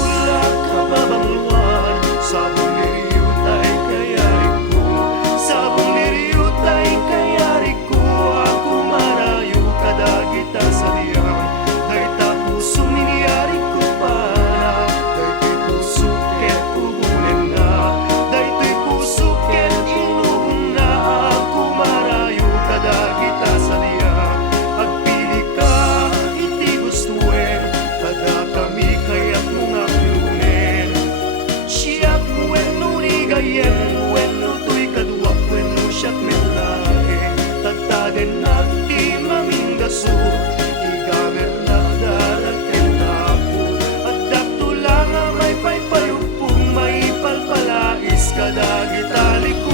pula kababangluan, sabong liriyot ay kayari ko, sabong liriyot ay kayari ko. Ako marayo kadagita sa diyang, dayta puso miniyari ko para, dayto'y puso ket ubunin na, dayto'y puso ket inugon na. Ako marayo kadagita sa diyang, agpili ka iti gustuin, kada kami kaya't mga pilunin. Siyak wenno ni gayen, wenno to'y kaduwak, wenno siyak menlahe, tagtagan nagti maminggaso, igamer nagdarat ken tapo, at dakto lang may paypayupong may palpalais kadagita liko.